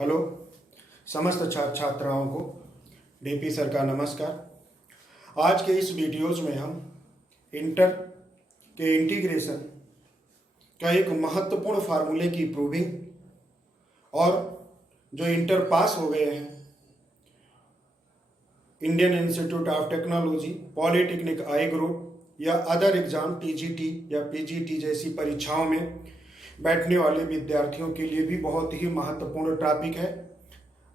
Hello समस्त छात्र छात्राओं को डीपी सर का नमस्कार। आज के इस वीडियोज़ में हम इंटर के इंटीग्रेशन का एक महत्वपूर्ण फार्मूले की प्रूविंग और जो इंटर पास हो गए हैं Indian institute of technology polytechnic I group या अदर एग्जाम टीजीटी या पीजीटी जैसी परीक्षाओं में बैठने वाले विद्यार्थियों के लिए भी बहुत ही महत्वपूर्ण टॉपिक है।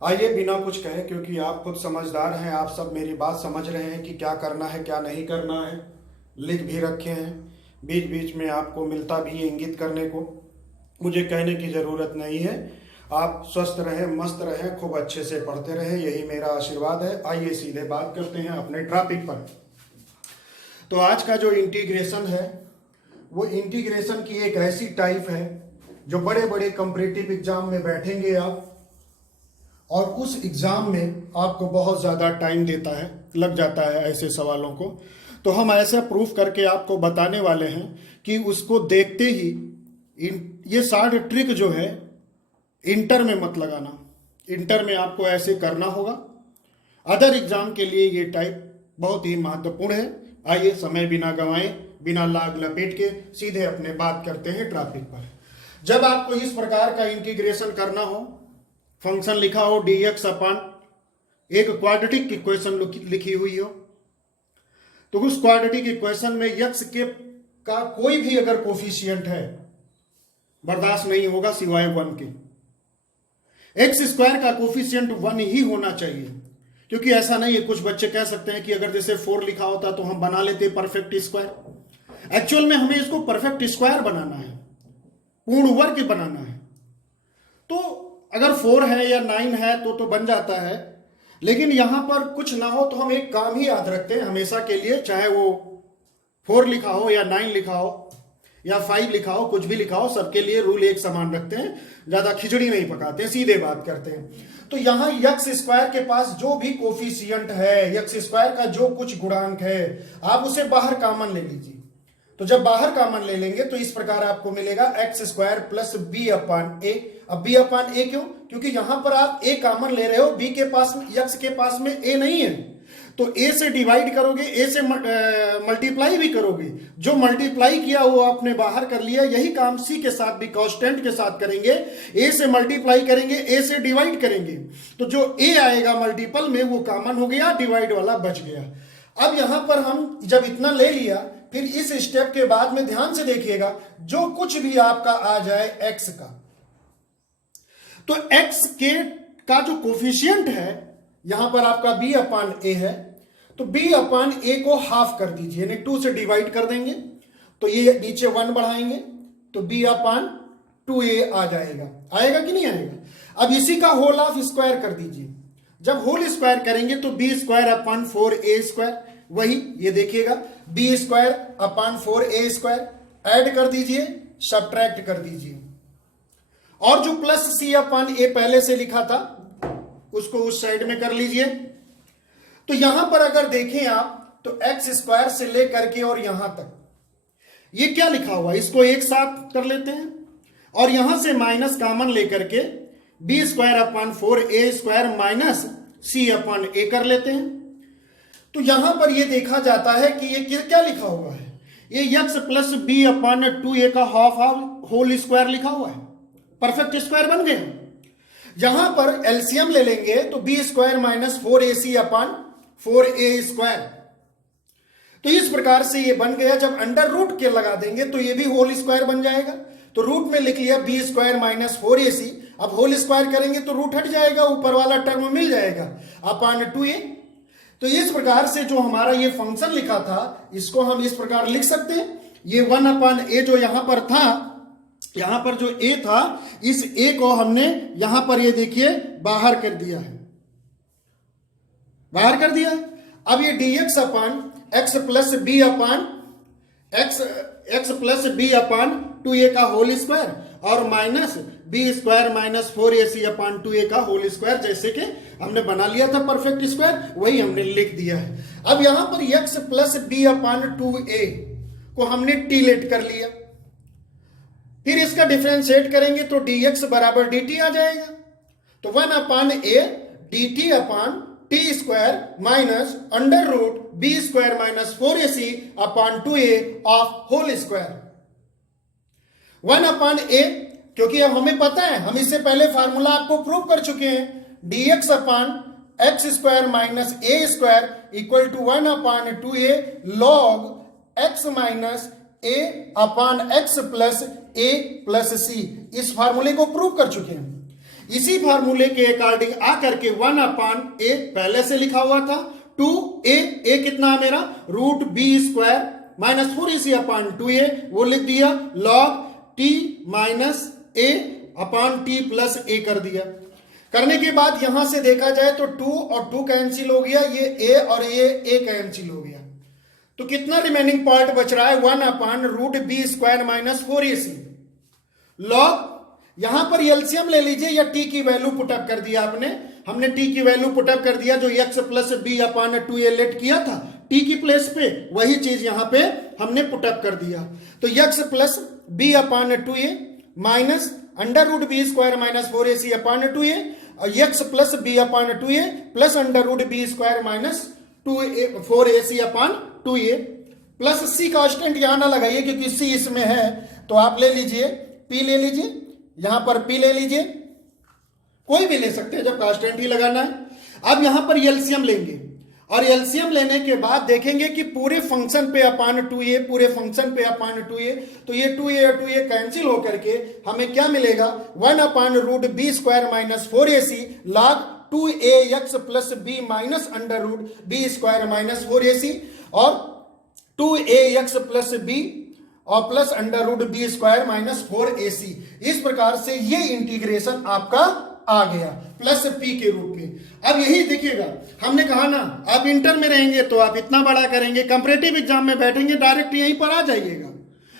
आइए बिना कुछ कहे, क्योंकि आप खुद समझदार हैं, आप सब मेरी बात समझ रहे हैं कि क्या करना है क्या नहीं करना है, लिख भी रखे हैं, बीच बीच में आपको मिलता भी है इंगित करने को, मुझे कहने की ज़रूरत नहीं है। आप स्वस्थ रहें, मस्त रहें, खूब अच्छे से पढ़ते रहें, यही मेरा आशीर्वाद है। आइए सीधे बात करते हैं अपने टॉपिक पर। तो आज का जो इंटीग्रेशन है वो इंटीग्रेशन की एक ऐसी टाइप है जो बड़े बड़े कॉम्पिटिटिव एग्जाम में बैठेंगे आप, और उस एग्जाम में आपको बहुत ज़्यादा टाइम देता है, लग जाता है ऐसे सवालों को। तो हम ऐसा प्रूफ करके आपको बताने वाले हैं कि उसको देखते ही ये सारे ट्रिक जो है इंटर में मत लगाना, इंटर में आपको ऐसे करना होगा। अदर एग्जाम के लिए ये टाइप बहुत ही महत्वपूर्ण है। आइए समय बिना गंवाए, बिना लाग लपेट के सीधे अपने बात करते हैं टॉपिक पर। जब आपको इस प्रकार का इंटीग्रेशन करना हो, फंक्शन लिखा हो dx अपॉन एक क्वाड्रेटिक इक्वेशन लिखी हुई हो, तो उस क्वाड्रेटिक इक्वेशन में x के का कोई भी अगर कोफिशिएंट है बर्दाश्त नहीं होगा सिवाय 1 के। एक्स स्क्वायर का कोफिशिएंट 1 ही होना चाहिए, क्योंकि ऐसा नहीं है, कुछ बच्चे कह सकते हैं कि अगर जैसे 4 लिखा होता तो हम बना लेते परफेक्ट स्क्वायर। एक्चुअल में हमें इसको परफेक्ट स्क्वायर बनाना है, पूर्ण वर्ग बनाना है। तो अगर 4 है या 9 है तो बन जाता है, लेकिन यहां पर कुछ ना हो तो हम एक काम ही याद रखते हैं हमेशा के लिए, चाहे वो 4 लिखा हो या 9 लिखा हो या 5 लिखा हो, कुछ भी लिखा हो, सबके लिए रूल एक समान रखते हैं, ज्यादा खिचड़ी नहीं पकाते, सीधे बात करते हैं। तो यहां एक्स स्क्वायर के पास जो भी कोफिशिएंट है, एक्स स्क्वायर का जो कुछ गुणांक है, आप उसे बाहर कॉमन ले लीजिए। तो जब बाहर कॉमन ले लेंगे तो इस प्रकार आपको मिलेगा x square plus b upon a. अब बी अपॉन ए क्यों? क्योंकि यहां पर आप ए कॉमन ले रहे हो, बी के पास में, एक्स के पास में ए नहीं है, तो ए से डिवाइड करोगे, ए से मल्टीप्लाई भी करोगे, जो मल्टीप्लाई किया वो आपने बाहर कर लिया। यही काम सी के साथ भी कांस्टेंट के साथ करेंगे, ए से मल्टीप्लाई करेंगे, ए से डिवाइड करेंगे, तो जो ए आएगा मल्टीपल में वो कॉमन हो गया, डिवाइड वाला बच गया। अब यहां पर हम जब इतना ले लिया, फिर इस स्टेप के बाद में ध्यान से देखिएगा, जो कुछ भी आपका आ जाए एक्स का, तो एक्स के का जो कोफिशिएंट है यहां पर आपका b अपॉन ए है, तो b अपॉन ए को हाफ कर दीजिए, यानी 2 से डिवाइड कर देंगे, तो ये नीचे 1 बढ़ाएंगे तो b अपॉन 2a आ जाएगा। आएगा कि नहीं आएगा? अब इसी का होल ऑफ स्क्वायर कर दीजिए। जब होल स्क्वायर करेंगे तो b square upon 4a square, वही ये देखिएगा b square upon 4a square, add कर दीजिए, सब्ट्रैक्ट कर दीजिए, और जो प्लस c अपॉन a पहले से लिखा था उसको उस साइड में कर लीजिए। तो यहां पर अगर देखें आप तो एक्स स्क्वायर से लेकर के और यहां तक ये क्या लिखा हुआ है, इसको एक साथ कर लेते हैं, और यहां से माइनस कॉमन लेकर के b square upon 4a square minus c upon a कर लेते हैं। तो यहां पर ये देखा जाता है कि ये क्या लिखा हुआ है, ये x plus b upon 2a का हाफ होल स्क्वायर लिखा हुआ है, परफेक्ट स्क्वायर बन गया। यहां पर एलसीएम ले लेंगे तो b square minus 4ac upon 4a square, तो इस प्रकार से ये बन गया। जब अंडर रूट के लगा देंगे तो ये भी होल स्क्वायर बन जाएगा, तो रूट में लिख लिया बी स्क्वायर माइनस 4ac, अब होल स्क्वायर करेंगे तो रूट हट जाएगा, ऊपर वाला टर्म मिल जाएगा अपॉन 2a। तो इस प्रकार से जो हमारा ये फंक्शन लिखा था इसको हम इस प्रकार लिख सकते हैं, ये 1 अपॉन ए जो यहां पर था, यहां पर जो a था, इस a को हमने यहां पर ये देखिए बाहर कर दिया है, बाहर कर दिया। अब ये dx upon x plus b upon x plus b upon 2a का होल स्क्वायर और minus b square minus 4ac upon 2a का होल स्क्वायर, जैसे कि हमने बना लिया था परफेक्ट स्क्वायर, वही हमने लिख दिया है। अब यहां पर x plus b upon 2a को हमने टी लेट कर लिया, फिर इसका डिफरेंशिएट करेंगे तो dx बराबर dt आ जाएगा। तो 1/a dt upon t square minus under root b square minus 4ac upon 2a of whole square. 1/a, क्योंकि अब हमें पता है, हम इससे पहले फार्मूला आपको प्रूव कर चुके हैं, dx upon x square minus a square equal to 1/2a log x minus a upon x plus a plus c। इस फार्मूले को प्रूव कर चुके हैं। इसी फार्मूले के अकॉर्डिंग आकर के 1/a पहले से लिखा हुआ था, 2a कितना है मेरा, root b square minus 4ac upon 2a, वो लिख दिया, log t minus a upon t plus a कर दिया। करने के बाद यहां से देखा जाए तो 2 और 2 कैंसिल हो गया, ये a और ये a कैंसिल हो गया, तो कितना रिमेनिंग पार्ट बच रहा है, 1/√b square minus 4ac log, यहां पर एलसीएम ले लीजिए या टी की वैल्यू पुटअप कर दिया आपने, हमने टी की वैल्यू पुटअप कर दिया, जो x plus b upon 2a let किया था टी की प्लेस पे, वही चीज यहां पे हमने पुटअप कर दिया। तो x plus b upon 2a minus under root b square minus 4ac upon 2a और x plus b upon 2a plus under root b square minus 4ac upon 2a plus c constant यहां ना लगाइए क्योंकि c इसमें है, तो आप ले लीजिए p ले लीजिए, यहां पर p ले लीजिए, कोई भी ले सकते हैं जब कांस्टेंट ही लगाना है। अब यहां पर एलसीएम लेंगे और एलसीएम लेने के बाद देखेंगे कि पूरे फंक्शन पे अपॉन 2a, पूरे फंक्शन पे अपॉन 2a, तो ये 2a और 2a कैंसिल होकर के हमें क्या मिलेगा, 1/√b square minus 4ac log 2ax plus b minus under root b square minus 4ac और 2ax प्लस b और plus under root b square minus 4ac। इस प्रकार से ये इंटीग्रेशन आपका आ गया प्लस p के रूप में। अब यही देखिएगा, हमने कहा ना आप इंटर में रहेंगे तो आप इतना बड़ा करेंगे, कंपैरेटिव एग्जाम में बैठेंगे डायरेक्ट यहीं पर आ जाइएगा,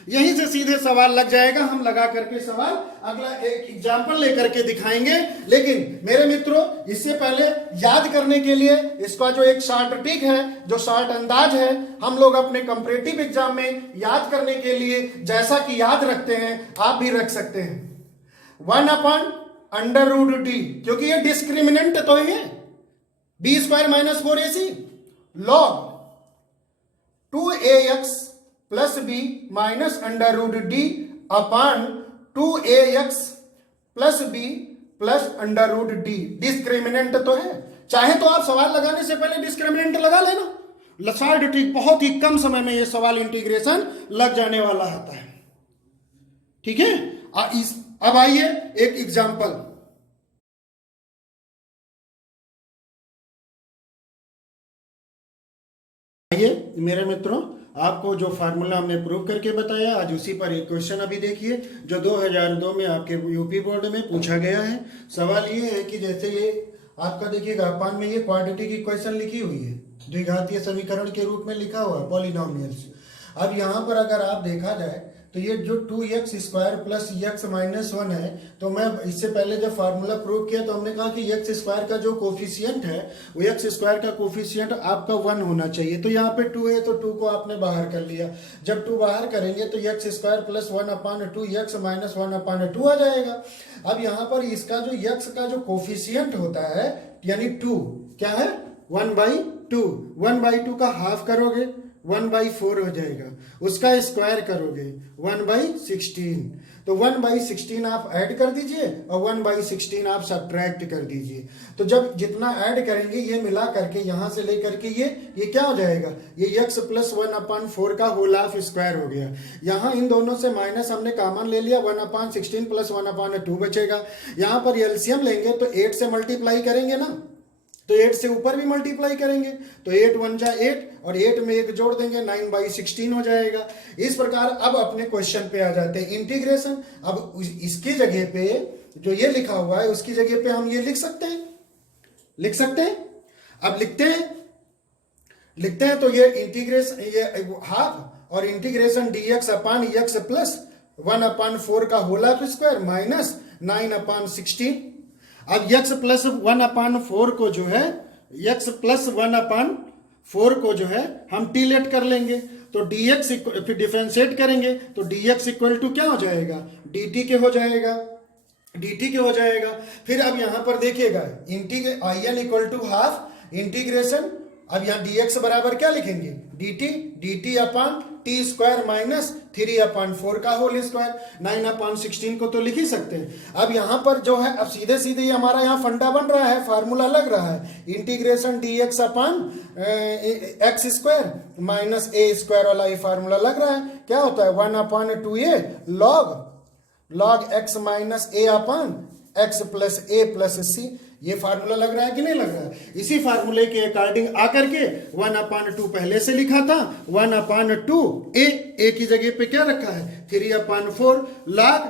यहीं से सीधे सवाल लग जाएगा, हम लगा करके सवाल अगला एक एग्जाम्पल लेकर के दिखाएंगे। लेकिन मेरे मित्रों, इससे पहले याद करने के लिए इसका जो एक शॉर्ट ट्रिक है, जो शॉर्ट अंदाज है, हम लोग अपने कंपैरेटिव एग्जाम में याद करने के लिए जैसा कि याद रखते हैं आप भी रख सकते हैं, 1/√d, क्योंकि ये डिस्क्रिमिनेंट तो है, b square minus 4ac log 2ax plus b minus under root d upon 2ax plus b plus under root d. Discriminant तो है, चाहे तो आप सवाल लगाने से पहले डिस्क्रिमिनेंट लगा लेना, शॉर्ट ट्रिक, बहुत ही कम समय में ये सवाल इंटीग्रेशन लग जाने वाला होता है। ठीक है, अब आइए एक एग्जाम्पल, आइए मेरे मित्रों, आपको जो फार्मूला हमने प्रूव करके बताया आज उसी पर एक क्वेश्चन अभी देखिए, जो 2002 में आपके यूपी बोर्ड में पूछा गया है। सवाल ये है कि जैसे ये आपका देखिएगा अपान में ये क्वाड्रेटिक इक्वेशन लिखी हुई है, द्विघातीय समीकरण के रूप में लिखा हुआ है पॉलिनोमियल्स। अब यहाँ पर अगर आप देखा जाए तो ये जो 2x square plus x minus 1 है, तो मैं इससे पहले जब फार्मूला प्रूव किया तो हमने कहा कि x स्क्वायर का जो कोफिशियंट है वो x स्क्वायर का कोफिशियंट आपका 1 होना चाहिए। तो यहाँ पे 2 है तो 2 को आपने बाहर कर लिया, जब 2 बाहर करेंगे तो x square plus 1/2 x minus 1/2 आ जाएगा। अब यहाँ पर इसका जो x का जो कोफिशियंट होता है यानी 2 क्या है 1/2, 1/2 का हाफ करोगे 1/4 हो जाएगा, उसका स्क्वायर करोगे 1/16, तो 1/16 आप ऐड कर दीजिए और 1/16 आप सब्ट्रैक्ट कर दीजिए। तो जब जितना ऐड करेंगे ये मिला करके यहां से लेकर के ये क्या हो जाएगा, ये x प्लस 1/4 का होल हाफ स्क्वायर हो गया। यहाँ इन दोनों से माइनस हमने कॉमन ले लिया, 1/16 प्लस 1/2 बचेगा। यहाँ पर एलसीएम लेंगे तो 8 से मल्टीप्लाई करेंगे ना, तो 8 से ऊपर भी मल्टीप्लाई करेंगे तो 8 1 जा 8 और 8 में 1 जोड़ देंगे 9/16 हो जाएगा। इस प्रकार अब अपने क्वेश्चन पे आ जाते हैं इंटीग्रेशन। अब इसकी जगह पे जो ये लिखा हुआ है उसकी जगह पे हम ये लिख सकते हैं। अब लिखते हैं तो ये इंटीग्रेशन ये हाफ और इंटीग्रेशन dx अपान x प्लस 1/4 का होल हाफ स्क्वायर माइनस 9/16। अब x प्लस 1/4 को जो है x प्लस 1/4 को जो है हम टी लेट कर लेंगे, तो dx फिर डिफरेंशिएट करेंगे तो dx इक्वल टू क्या हो जाएगा dt के हो जाएगा। dt के हो जाएगा। फिर अब यहां पर देखिएगा in equal to half integration, अब यहाँ dx बराबर क्या लिखेंगे, dt upon t square minus 3/4 का होल स्क्वायर, 9/16 को तो लिख ही सकते हैं। अब यहाँ पर जो है अब सीधे सीधे ये हमारा यहाँ फंडा बन रहा है, फार्मूला लग रहा है, integration dx upon x square minus a square वाला ये फार्मूला लग रहा है। क्या होता है 1/2a log x माइनस ए अपॉन एक्स प्लस ए प्लस सी। ये फार्मूला लग रहा है कि नहीं लग रहा है। इसी फार्मूले के अकॉर्डिंग आकर के 1/2 पहले से लिखा था, 1/2 ए की जगह पे क्या रखा है 3/4 log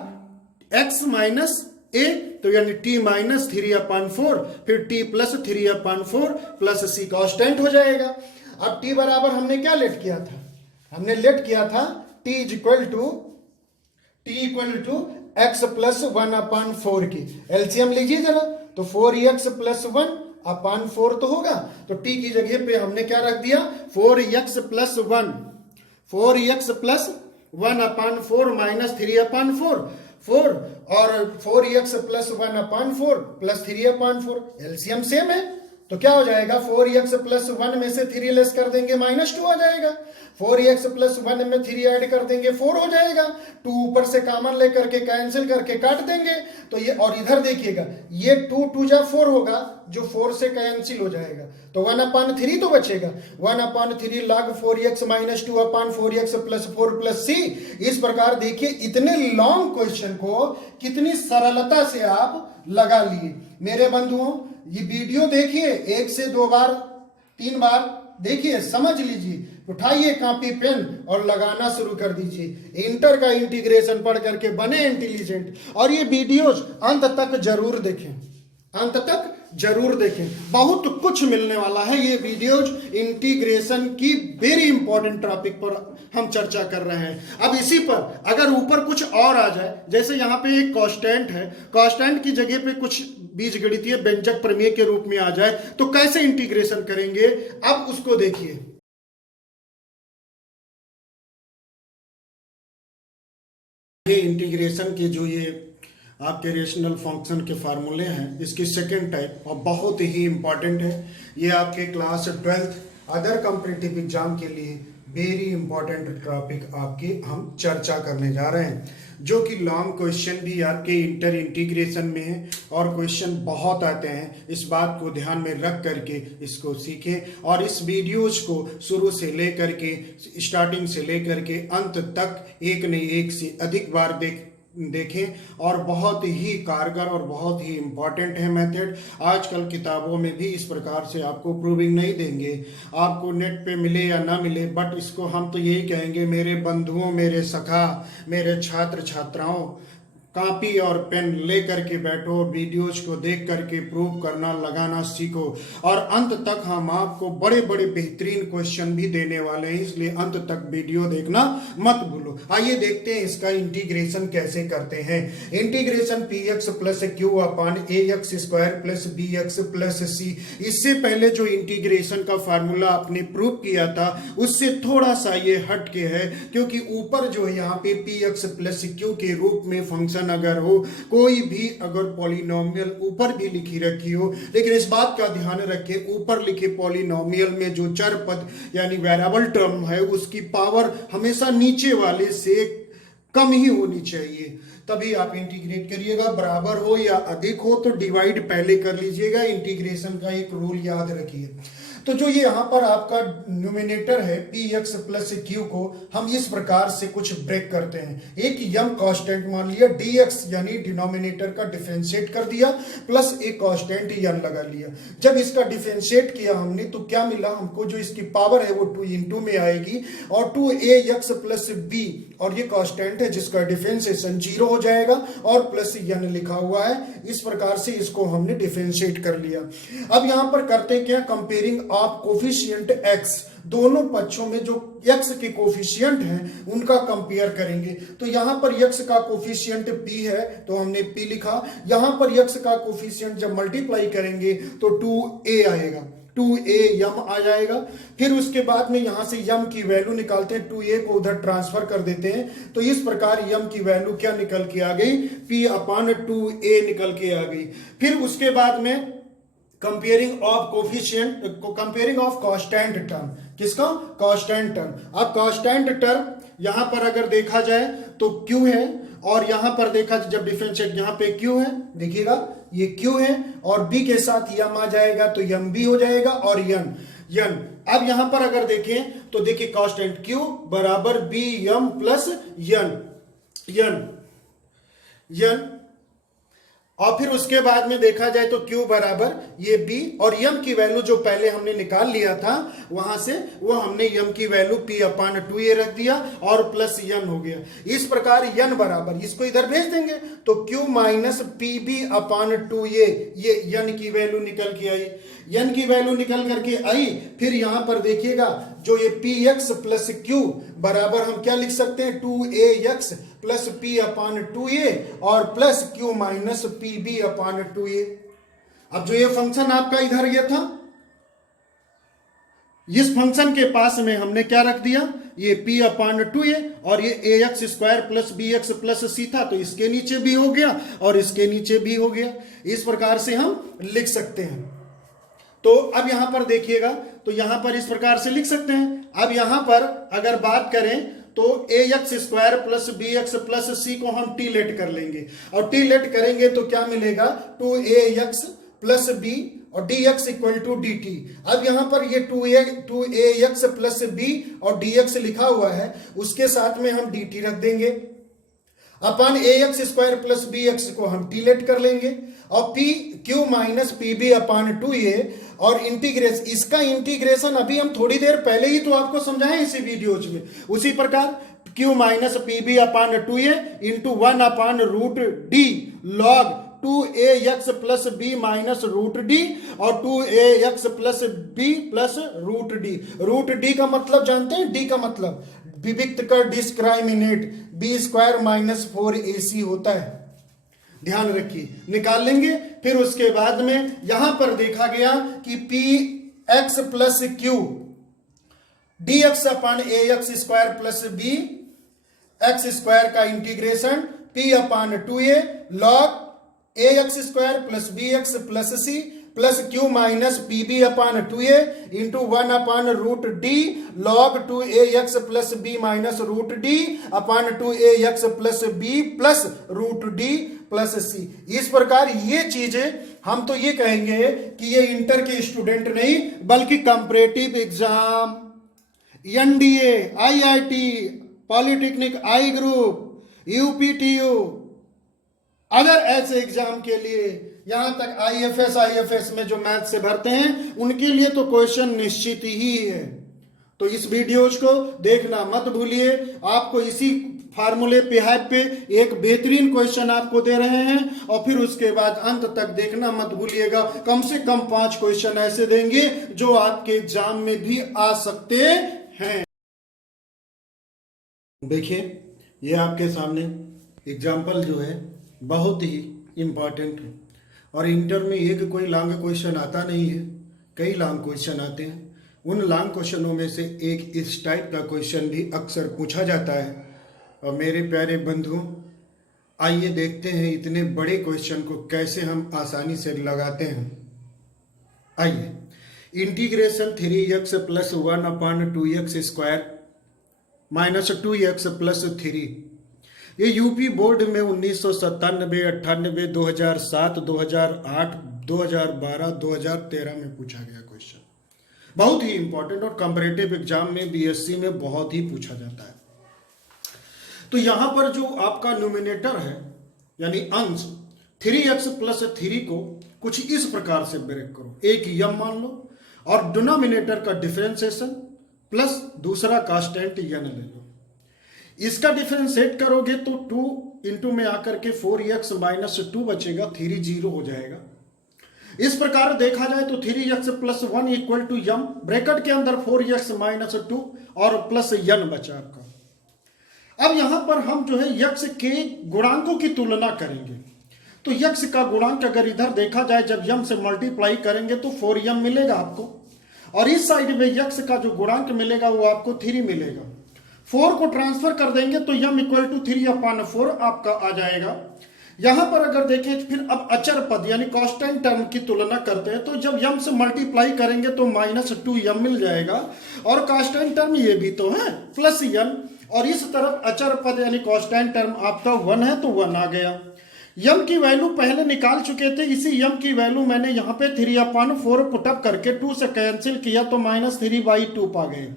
x माइनस ए, तो यानी t माइनस 3/4 फिर t प्लस 3/4 प्लस सी कांस्टेंट हो जाएगा। अब t बराबर हमने क्या लेट किया था, हमने लेट किया था t equal to x plus 1/4 की। एलसीएम लीजिए जरा, तो 4x प्लस 1/4 तो होगा, तो t की जगह पे हमने क्या रख दिया 4x प्लस 1/4 माइनस 3/4 4 और 4x plus 1/4 plus 3/4 LCM same है, तो क्या हो जाएगा 4x प्लस 1 में से 3 लेस कर देंगे -2 आ जाएगा, 4x प्लस 1 में 3 ऐड कर देंगे 4 हो जाएगा, 2 ऊपर से कॉमन लेकर के कैंसिल करके काट देंगे, तो ये और इधर देखिएगा ये 2 2 जा 4 होगा, जो 4 से कैंसिल हो जाएगा, तो 1/3 तो बचेगा, 1/3 log 4x minus 2/4x plus 4 plus c. इस प्रकार देखिए इतने लॉन्ग क्वेश्चन को कितनी सरलता से आप लगा लिए। मेरे बंधुओं ये वीडियो देखिए 1 से 2 बार 3 बार देखिए, समझ लीजिए, उठाइए कॉपी पेन और लगाना शुरू कर दीजिए। इंटर का इंटीग्रेशन पढ़ करके बने इंटेलिजेंट, और ये वीडियोज अंत तक जरूर देखें, अंत तक जरूर देखें, बहुत कुछ मिलने वाला है। ये वीडियोज इंटीग्रेशन की वेरी इंपॉर्टेंट टॉपिक पर हम चर्चा कर रहे हैं। अब इसी पर अगर ऊपर कुछ और आ जाए, जैसे यहाँ पे एक कांस्टेंट है, कांस्टेंट की जगह पे कुछ बीजगणितीय व्यंजक प्रमेय के रूप में आ जाए, तो कैसे इंटीग्रेशन करेंगे, अब उसको देखिए। ये इंटीग्रेशन के जो ये आपके रेशनल फंक्शन के फार्मूले हैं, इसकी सेकेंड टाइप और बहुत ही इंपॉर्टेंट है। ये आपके class 12th other competitive exam के लिए वेरी इंपॉर्टेंट टॉपिक आपके हम चर्चा करने जा रहे हैं, जो कि लॉन्ग क्वेश्चन भी आपके इंटर इंटीग्रेशन में है और क्वेश्चन बहुत आते हैं। इस बात को ध्यान में रख करके इसको सीखें और इस वीडियोज को शुरू से लेकर के स्टार्टिंग से लेकर के अंत तक एक नहीं एक से अधिक बार देखें और बहुत ही कारगर और बहुत ही इम्पॉर्टेंट है मेथड। आजकल किताबों में भी इस प्रकार से आपको प्रूविंग नहीं देंगे, आपको नेट पे मिले या ना मिले, बट इसको हम तो यही कहेंगे मेरे बंधुओं, मेरे सखा, मेरे छात्र छात्राओं, कॉपी और पेन ले करके बैठो, वीडियोज को देख करके प्रूव करना लगाना सीखो और अंत तक हम आपको बड़े बड़े बेहतरीन क्वेश्चन भी देने वाले हैं, इसलिए अंत तक वीडियो देखना मत भूलो। आइए देखते हैं इसका इंटीग्रेशन कैसे करते हैं। Integration px plus q upon ax square plus bx plus c. इससे पहले जो इंटीग्रेशन का फार्मूला आपने प्रूव किया था उससे थोड़ा सा ये हट के है, क्योंकि ऊपर जो है यहाँ पे px प्लस क्यू के रूप में फंक्शन अगर हो, कोई भी अगर पॉलिनोमियल ऊपर भी लिखी रखी हो, लेकिन इस बात का ध्यान रखें ऊपर लिखे पॉलिनोमियल में जो चर पद यानी वेरिएबल टर्म है उसकी पावर हमेशा नीचे वाले से कम ही होनी चाहिए, तभी आप इंटीग्रेट करिएगा। बराबर हो या अधिक हो तो डिवाइड पहले कर लीजिएगा। इंटीग्रेशन का एक रूल याद रखिए। तो जो ये यहाँ पर आपका न्यूमिनेटर है px प्लस क्यू को हम इस प्रकार से कुछ ब्रेक करते हैं। एक यम कांस्टेंट मान लिया dx यानी डिनोमिनेटर का डिफरेंशिएट कर दिया प्लस एक कांस्टेंट यन लगा लिया। जब इसका डिफरेंशिएट किया हमने तो क्या मिला हमको, जो इसकी पावर है वो 2 इंटू में आएगी और 2ax प्लस b, और ये कांस्टेंट है जिसका डिफरेंशिएशन 0 हो जाएगा और प्लस यन लिखा हुआ है। इस प्रकार से इसको हमने डिफरेंशिएट कर लिया। अब यहाँ पर करते क्या, कंपेयरिंग आप कोफिशिएंट x, दोनों पक्षों में जो x के कोफिशिएंट हैं उनका कंपेयर करेंगे। तो यहां पर x का कोफिशिएंट p है तो हमने p लिखा, यहां पर x का कोफिशिएंट जब मल्टीप्लाई करेंगे तो 2a आएगा। 2a यम आ जाएगा। फिर उसके बाद में यहां से यम की वैल्यू निकालते हैं, 2a को उधर ट्रांसफर कर देते हैं, तो इस प्रकार यम की वैल्यू क्या निकल के आ गई, p/2a निकल के आ गई। फिर उसके बाद में comparing of coefficient, comparing of constant term, किसका, कांस्टेंट टर्म। अब कांस्टेंट टर्म यहां पर अगर देखा जाए तो q है, और यहां पर देखा जब डिफरेंशिएट यहां पे q है, देखिएगा ये q है, और b के साथ यम आ जाएगा तो यम भी हो जाएगा, और यन। अब यहां पर अगर देखें तो देखिए कांस्टेंट q बराबर b यम प्लस यन, और फिर उसके बाद में देखा जाए तो q बराबर ये b, और यम की वैल्यू जो पहले हमने निकाल लिया था वहां से, वो हमने यम की वैल्यू p/2a रख दिया और प्लस यन हो गया। इस प्रकार यन बराबर, इसको इधर भेज देंगे तो q माइनस pb/2a, ये यन की वैल्यू निकल के आई, यन की वैल्यू निकल करके आई। फिर यहां पर देखिएगा जो ये px प्लस q बराबर हम क्या लिख सकते हैं, 2ax प्लस p/2a और प्लस q माइनस pb/2a। अब जो ये फंक्शन आपका इधर ये था, इस फंक्शन के पास में हमने क्या रख दिया, ये p/2a, और ये ax square plus bx plus c था, तो इसके नीचे भी हो गया और इसके नीचे भी हो गया। इस प्रकार से हम लिख सकते हैं। तो अब यहां पर देखिएगा, तो यहां पर इस प्रकार से लिख सकते हैं। अब यहां पर अगर बात करें तो ax square plus bx plus c को हम टी लेट कर लेंगे, और टी लेट करेंगे तो क्या मिलेगा, 2ax प्लस b और dx इक्वल टू dt। अब यहां पर ये 2ax प्लस b और dx लिखा हुआ है, उसके साथ में हम dt रख देंगे, अपन ax स्क्वायर प्लस bx को हम टी लेट कर लेंगे, और q माइनस pb/2a, और इंटीग्रेशन, इसका इंटीग्रेशन अभी हम थोड़ी देर पहले ही तो आपको समझाएं इसी वीडियोज में। उसी प्रकार q minus pb/2a into 1/√d log 2ax plus b minus √d, और 2ax plus b plus √d। √d का मतलब जानते हैं, d का मतलब विविक्त कर डिस्क्राइमिनेट, b स्क्वायर माइनस 4ac होता है, ध्यान रखिए, निकाल लेंगे। फिर उसके बाद में यहां पर देखा गया कि px plus q dx/ax square plus b x square का integration p/2a log ax square plus bx plus c plus q minus pb/2a into 1/√d log 2ax plus b minus √d/2ax plus b plus √d plus c। इस प्रकार ये चीजें हम तो ये कहेंगे कि ये इंटर के स्टूडेंट नहीं, बल्कि comparative exam, NDA, IIT, polytechnic, I group, UPTU, अगर ऐसे एग्जाम के लिए, यहां तक आईएफएस में जो मैथ से भरते हैं उनके लिए तो क्वेश्चन निश्चित ही है। तो इस वीडियोज को देखना मत भूलिए। आपको इसी फार्मूले पे एक बेहतरीन क्वेश्चन आपको दे रहे हैं, और फिर उसके बाद अंत तक देखना मत भूलिएगा। कम से कम 5 क्वेश्चन ऐसे देंगे जो आपके एग्जाम में भी आ सकते हैं। देखिए ये आपके सामने एग्जाम्पल जो है बहुत ही इम्पॉर्टेंट है, और इंटर में एक कोई लॉन्ग क्वेश्चन आता नहीं है, कई लॉन्ग क्वेश्चन आते हैं। उन लॉन्ग क्वेश्चनों में से एक इस टाइप का क्वेश्चन भी अक्सर पूछा जाता है। और मेरे प्यारे बंधुओं, आइए देखते हैं इतने बड़े क्वेश्चन को कैसे हम आसानी से लगाते हैं। आइए, integration 3x plus 1/2x square minus 2x plus 3, ये यूपी बोर्ड में 1997, 98, 2007, 2008, 2012, 2013 में पूछा गया क्वेश्चन। बहुत ही इंपॉर्टेंट, और कंपैरेटिव एग्जाम में बीएससी में बहुत ही पूछा जाता है। तो यहां पर जो आपका न्यूमिनेटर है यानी अंश 3x प्लस 3 को कुछ इस प्रकार से ब्रेक करो, एक यम मान लो, और डिनोमिनेटर का डिफरेंशिएशन प्लस दूसरा कांस्टेंट यन ले लो। इसका डिफरेंशिएट करोगे तो 2 इंटू में आकर के 4x माइनस 2 बचेगा, 3 0 हो जाएगा। इस प्रकार देखा जाए तो 3x प्लस 1 इक्वल टू यम, ब्रैकेट के अंदर 4x माइनस 2 और प्लस यन बचा आपका। अब यहां पर हम जो है यक्ष के गुणांकों की तुलना करेंगे। तो यक्ष का गुणांक अगर इधर देखा जाए, जब यम से मल्टीप्लाई करेंगे तो 4m मिलेगा आपको, और इस साइड में यक्स का जो गुणांक मिलेगा वो आपको 3 मिलेगा। 4 को ट्रांसफर कर देंगे तो यम इक्वल टू 3/4 आपका आ जाएगा। यहां पर अगर देखें फिर अब अचर पद यानी कांस्टेंट टर्म की तुलना करते हैं तो जब यम से मल्टीप्लाई करेंगे तो -2m मिल जाएगा, और कांस्टेंट टर्म ये भी तो है +m, और इस तरफ अचर पद यानी कांस्टेंट टर्म आपका 1 है तो 1 आ गया। यम की वैल्यू पहले निकाल चुके थे, इसी यम की वैल्यू मैंने यहाँ पे 3/4 पुटअप करके 2 से कैंसिल किया तो -3/2 पा गए,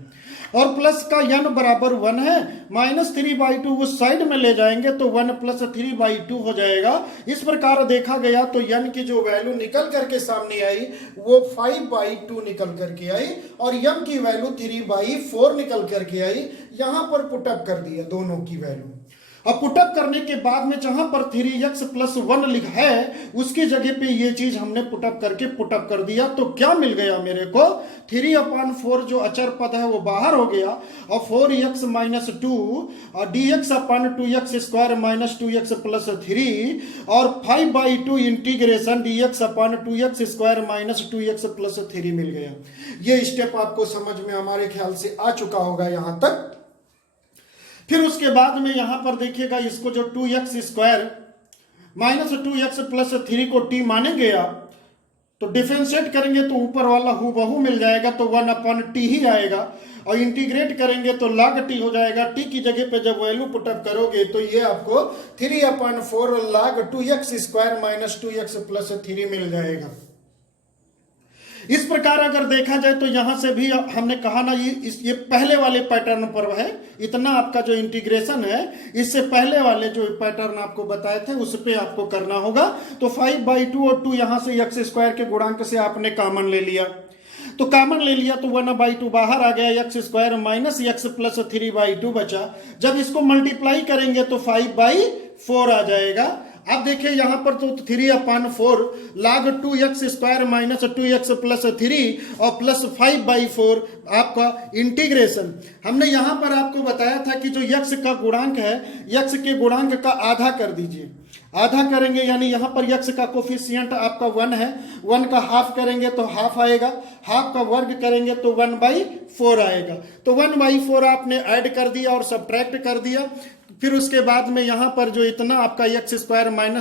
और प्लस का n बराबर 1 है, -3/2 उस साइड में ले जाएंगे तो 1 + 3/2 हो जाएगा। इस प्रकार देखा गया तो n की जो वैल्यू निकल करके सामने आई वो 5/2 निकल करके आई, और m की वैल्यू 3/4 निकल करके आई। यहां पर पुटअप कर दिया दोनों की वैल्यू। अब पुटअप करने के बाद में जहां पर 3x + 1 लिखा है उसकी जगह पे ये चीज हमने पुटअप करके पुटअप कर दिया, तो क्या मिल गया मेरे को 3/4 जो अचर पद है वो बाहर हो गया, और 4x - 2 और dx/2x² - 2x + 3 और 5/2 इंटीग्रेशन dx/2x² - 2x + 3 मिल गया। ये स्टेप आपको समझ में हमारे ख्याल से आ चुका होगा यहां तक। फिर उसके बाद में यहां पर देखिएगा इसको जो 2x² - 2x + 3 को t माने गया तो डिफरेंशिएट करेंगे तो ऊपर वाला हूबहू मिल जाएगा तो 1/t ही आएगा, और इंटीग्रेट करेंगे तो log t हो जाएगा। t की जगह पे जब वैल्यू पुटअप करोगे तो ये आपको 3/4 log 2x² - 2x + 3 मिल जाएगा। इस प्रकार अगर देखा जाए तो यहां से भी हमने कहा ना ये पहले वाले पैटर्न पर है, इतना आपका जो इंटीग्रेशन है इससे पहले वाले जो पैटर्न आपको बताए थे उस पे आपको करना होगा। तो 5/2 और 2 यहां से x² के गुणांक से आपने कॉमन ले लिया, तो कॉमन ले लिया तो 1/2 बाहर आ गया, x² - x + 3/2 बचा। जब इसको मल्टीप्लाई करेंगे तो 5/4 आ जाएगा। अब देखिए यहां पर तो 3/4 log 2x² - 2x + 3 और प्लस 5/4 आपका इंटीग्रेशन। हमने यहां पर आपको बताया था कि जो x का गुणांक है x के गुणांक का आधा कर दीजिए, आधा करेंगे यानी यहां पर x का कोफिशिएंट आपका 1 है, 1 का हाफ करेंगे तो हाफ आएगा, हाफ का वर्ग करेंगे तो 1/4 आएगा। तो 1/4 आपने ऐड कर दिया और सब्ट्रैक्ट कर दिया। फिर उसके बाद में यहां पर जो इतना आपका x² -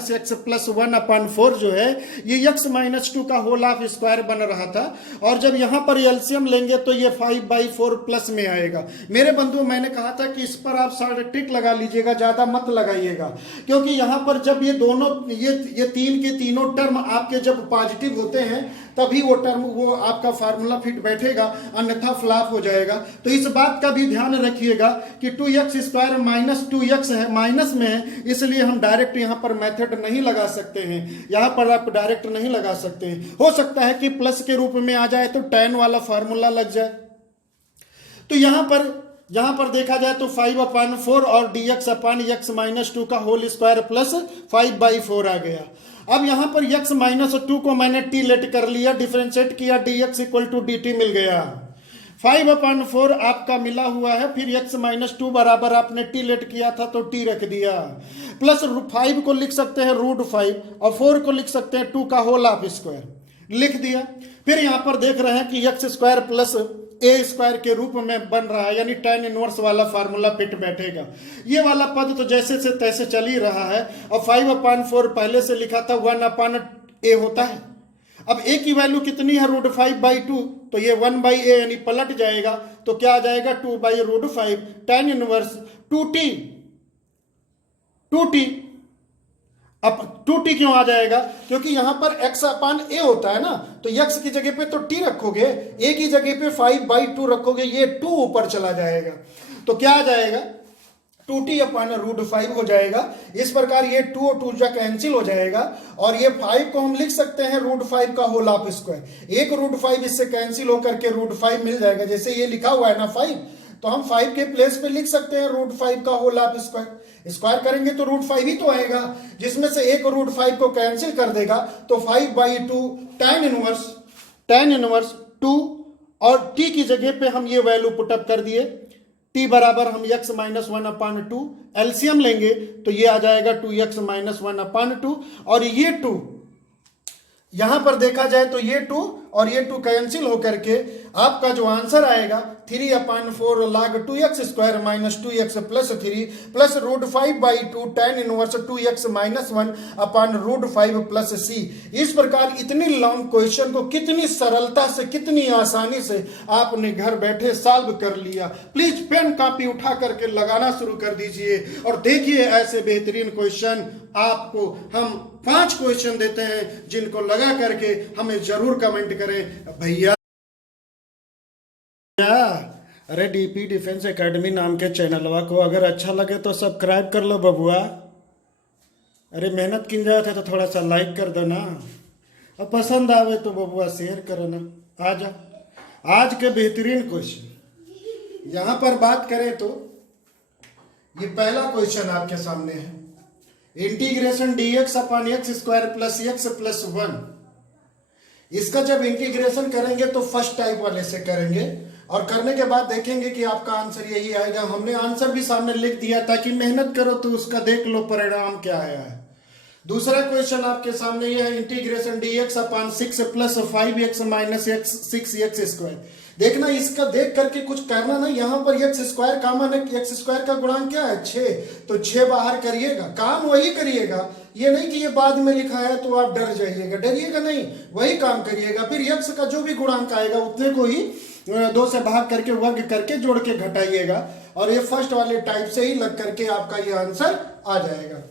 x + 1/4 जो है ये x - 2 का होल ऑफ स्क्वायर बन रहा था, और जब यहां पर एलसीएम लेंगे तो ये 5/4 प्लस में आएगा। मेरे बंधु मैंने कहा था कि इस पर आप टिक लगा लीजिएगा, ज्यादा मत लगाइएगा, क्योंकि यहां पर जब ये दोनों ये तीन के तीनों टर्म आपके जब पॉजिटिव होते हैं तभी वो आपका फार्मूला फिट बैठेगा, अन्यथा फ्लॉप हो जाएगा। तो इस बात का भी ध्यान रखिएगा कि 2x² - 2x है, माइनस में है, इसलिए हम डायरेक्ट यहाँ पर मेथड नहीं लगा सकते हैं, यहाँ पर आप डायरेक्ट नहीं लगा सकते हैं। हो सकता है कि प्लस के रूप में आ जाए तो tan वाला फार्मूला लग जाए। तो यहाँ पर देखा जाए तो 5/4 और dx/x - 2 का होल स्क्वायर प्लस 5/4 आ गया। अब यहां पर x - 2 को मैंने t लेट कर लिया, डिफरेंशिएट किया, dx = dt मिल गया। 5/4 आपका मिला हुआ है, फिर x - 2 बराबर आपने t लेट किया था तो t रख दिया, प्लस 5 को लिख सकते हैं √5 और 4 को लिख सकते हैं 2 का होल ऑफ स्क्वायर लिख दिया। फिर यहां पर देख रहे हैं कि x² + a² के रूप में बन रहा है, यानी tan इनवर्स वाला फार्मूला फिट बैठेगा। ये वाला पद तो जैसे से तैसे चल ही रहा है। और 5/4 पहले से लिखा था 1/a होता है। अब a की वैल्यू कितनी है √5/2, तो ये 1/a यानी पलट जाएगा, तो क्या आ जाएगा 2/√5 tan इनवर्स 2t। अब 2t क्यों आ जाएगा, क्योंकि यहां पर x/a होता है ना, तो x की जगह पे तो t रखोगे, a की जगह पे 5/2 रखोगे, ये 2 ऊपर चला जाएगा, तो क्या आ जाएगा 2t/√5 हो जाएगा। इस प्रकार ये 2 और 2 कैंसिल हो जाएगा, और ये 5 को हम लिख सकते हैं √5 का होल ऑफ स्क्वायर। एक √5 इससे कैंसिल होकर के √5 मिल जाएगा, जैसे ये लिखा हुआ है ना 5, तो हम 5 के प्लेस पे लिख सकते हैं √5 का होल ऑफ स्क्वायर। स्क्वायर करेंगे तो √5 ही तो आएगा, जिसमें से एक √5 को कैंसिल कर देगा, तो 5/2 tan इनवर्स 2, और t की जगह पे हम ये वैल्यू पुटअप कर दिए, t बराबर हम x - 1/2 एलसीएम लेंगे तो ये आ जाएगा 2x - 1/2, और ये 2 यहां पर देखा जाए तो ये 2 और ये 2 कैंसिल होकर के आपका जो आंसर आएगा 3/4 log 2x square minus 2x plus 3 plus √5/2 tan inverse 2x minus 1 upon √5 plus c। इस प्रकार इतनी लॉन्ग क्वेश्चन को कितनी सरलता से, कितनी आसानी से आपने घर बैठे सॉल्व कर लिया। प्लीज पेन कॉपी उठा करके लगाना शुरू कर दीजिए और देखिए ऐसे बेहतरीन क्वेश्चन आपको हम 5 क्वेश्चन देते हैं जिनको लगा करके हमें जरूर कमेंट करें भैया। अरे डीपी डिफेंस एकेडमी नाम के चैनलवा को अगर अच्छा लगे तो सब्सक्राइब कर लो बबुआ। अरे मेहनत किन जाते तो थोड़ा सा लाइक कर दो ना, और पसंद आवे तो बबुआ शेयर करो ना। आज के बेहतरीन क्वेश्चन यहाँ पर बात करें तो ये पहला क्वेश्चन आपके सामने है, integration dx upon x square plus x plus 1। इसका जब इंटीग्रेशन करेंगे तो फर्स्ट टाइप वाले से करेंगे और करने के बाद देखेंगे कि आपका आंसर यही आएगा। हमने आंसर भी सामने लिख दिया ताकि मेहनत करो तो उसका देख लो परिणाम क्या आया है। दूसरा क्वेश्चन आपके सामने यह है, integration dx upon 6 plus 5x minus 6x square. देखना इसका देख करके कुछ करना नहीं, यहाँ पर x स्क्वायर कॉमन है, x स्क्वायर का गुणांक क्या है 6, तो 6 बाहर करिएगा, काम वही करिएगा। ये नहीं कि ये बाद में लिखा है तो आप डर जाइएगा, डरिएगा नहीं, वही काम करिएगा। फिर x का जो भी गुणांक आएगा उतने को ही 2 से भाग करके वर्ग करके जोड़ के घटाइएगा और ये फर्स्ट वाले टाइप से ही लग करके आपका ये आंसर आ जाएगा।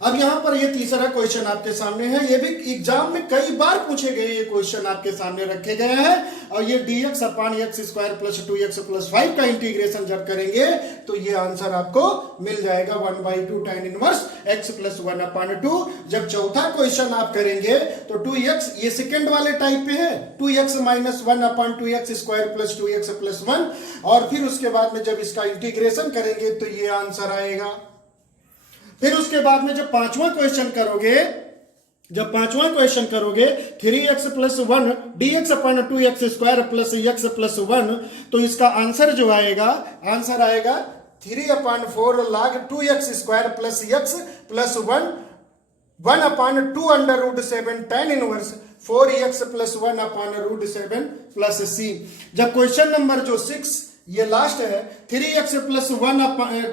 अब यहाँ पर ये तीसरा क्वेश्चन आपके सामने है, ये भी एग्जाम में कई बार पूछे गए ये क्वेश्चन आपके सामने रखे गए हैं और ये dx upon x square plus 2x plus 5 का इंटीग्रेशन जब करेंगे तो ये आंसर आपको मिल जाएगा 1/2 tan inverse x plus 1 upon 2। जब चौथा क्वेश्चन आप करेंगे तो 2x, ये सेकेंड वाले टाइप पे है, 2x minus 1 upon 2x square plus 2x plus 1 और फिर उसके बाद में जब इसका इंटीग्रेशन करेंगे तो ये आंसर आएगा। फिर उसके बाद में जब पांचवा क्वेश्चन करोगे 3x plus 1 dx upon 2x square plus x plus 1, तो इसका आंसर जो आएगा 3/4 log 2x square plus x plus 1 upon 2 under root 7 tan inverse 4x plus 1 upon root 7 plus c। जब क्वेश्चन नंबर जो 6 ये लास्ट है, 3x plus 1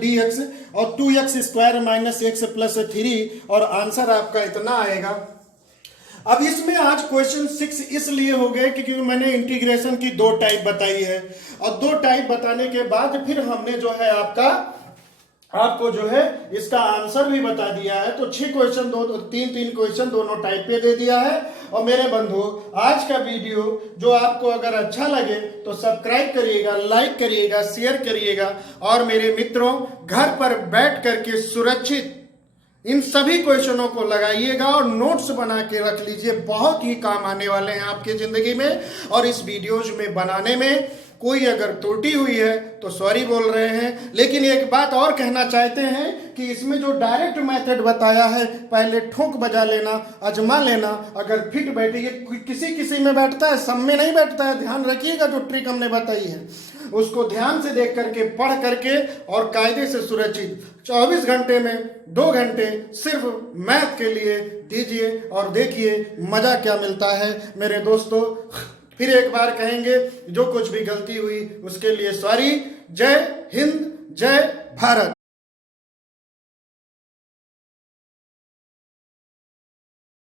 dx और 2x square minus x plus 3 और आंसर आपका इतना आएगा। अब इसमें आज क्वेश्चन 6 इसलिए हो गए क्योंकि मैंने इंटीग्रेशन की 2 टाइप बताई है और 2 टाइप बताने के बाद फिर हमने जो है आपको जो है इसका आंसर भी बता दिया है। तो 6 क्वेश्चन, 3 क्वेश्चन दोनों टाइप पे दे दिया है। और मेरे बंधु आज का वीडियो जो आपको अगर अच्छा लगे तो सब्सक्राइब करिएगा, लाइक करिएगा, शेयर करिएगा और मेरे मित्रों घर पर बैठ करके सुरक्षित इन सभी क्वेश्चनों को लगाइएगा और नोट्स बना के रख लीजिए, बहुत ही काम आने वाले हैं आपके जिंदगी में। और इस वीडियोज में बनाने में कोई अगर त्रुटि हुई है तो सॉरी बोल रहे हैं, लेकिन एक बात और कहना चाहते हैं कि इसमें जो डायरेक्ट मेथड बताया है, पहले ठोक बजा लेना, आजमा लेना, अगर फिट बैठे, किसी में बैठता है, सब में नहीं बैठता है। ध्यान रखिएगा जो ट्रिक हमने बताई है उसको ध्यान से देख करके, पढ़ करके और कायदे से सुरक्षित 24 घंटे में 2 घंटे सिर्फ मैथ के लिए दीजिए और देखिए मजा क्या मिलता है। मेरे दोस्तों फिर एक बार कहेंगे, जो कुछ भी गलती हुई उसके लिए सॉरी। जय हिंद, जय भारत।